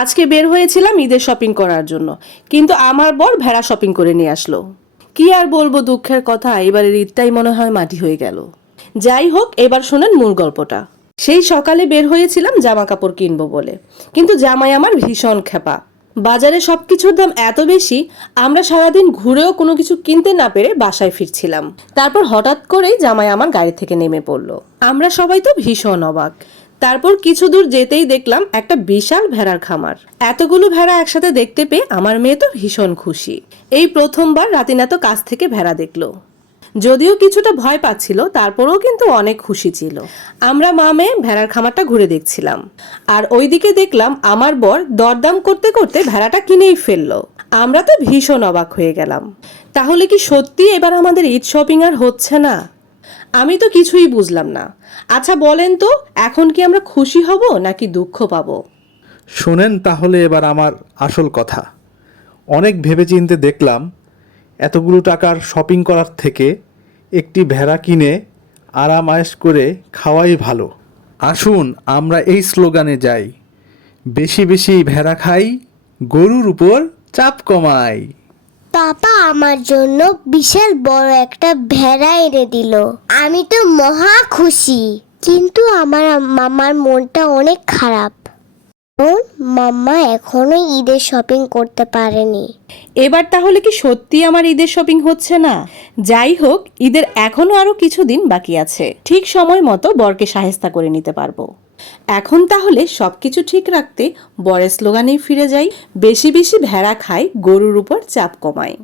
আজকে বের হয়েছিলাম ঈদের শপিং করার জন্য, কিন্তু আমার বর ভেড়া শপিং করে নিয়ে আসলো। কি আর বলবো, দুঃখের কথা, এবারের ঈদটাই মনে হয় মাটি হয়ে গেল। যাই হোক, এবার শোনেন মূল গল্পটা। সেই সকালে বের হয়েছিলাম জামা কাপড় কিনবো বলে, কিন্তু জামাই আমার ভীষণ খেপা। বাজারে সবকিছুর দাম এত বেশি, আমরা সারাদিন ঘুরেও কোনো কিছু কিনতে না পেরে বাসায় ফিরছিলাম। তারপর হঠাৎ করেই জামাই আমার গাড়ি থেকে নেমে পড়লো। আমরা সবাই তো ভীষণ অবাক। তারপর কিছু দূর যেতেই দেখলাম একটা বিশাল ভেড়ার খামার। এতগুলো ভেড়া একসাথে দেখতে পেয়ে আমার মেয়ে তো ভীষণ খুশি। এই প্রথমবার রাতিন এত কাছ থেকে ভেড়া দেখলো। যদিও কিছুটা ভয় পাচ্ছিল, তারপরেও কিন্তু অনেক খুশি ছিল। আমরা মা মেয়ে ভেড়ার খামারটা ঘুরে দেখছিলাম, আর ওইদিকে দেখলাম আমার বর দরদাম করতে করতে ভেড়াটা কিনেই ফেললো। আমরা তো ভীষণ অবাক হয়ে গেলাম। তাহলে কি সত্যি এবার আমাদের ঈদ শপিং আর হচ্ছে না? আমি তো কিছুই বুঝলাম না। আচ্ছা বলেন তো, এখন কি আমরা খুশি হব নাকি দুঃখ পাবো? শোনেন তাহলে এবার আমার আসল কথা। অনেক ভেবেচিন্তে দেখলাম এতগুলো টাকার শপিং করার থেকে একটি ভেড়া কিনে আরাম আয়েশ করে খাওয়াই ভালো। আসুন আমরা এই স্লোগানে যাই, বেশি বেশি ভেড়া খাই, গরুর উপর চাপ কমাই। পাপা আমার জন্য বিশাল বড় একটা ভেড়া এনে দিল। আমি তো মহা খুশি, কিন্তু আমার মামার মনটা অনেক খারাপ। মাম্মা এখনো ঈদের শপিং করতে পারেনি। এবার তাহলে কি সত্যি আমার ঈদের শপিং হচ্ছে না? যাই হোক, ঈদের এখনো আরো কিছুদিন বাকি আছে। ঠিক সময় মতো বরকে শায়েস্তা করে নিতে পারবো। এখন তাহলে সবকিছু ঠিক রাখতে বরের স্লোগানেই ফিরে যাই, বেশি বেশি ভেড়া খাই, গরুর উপর চাপ কমাই।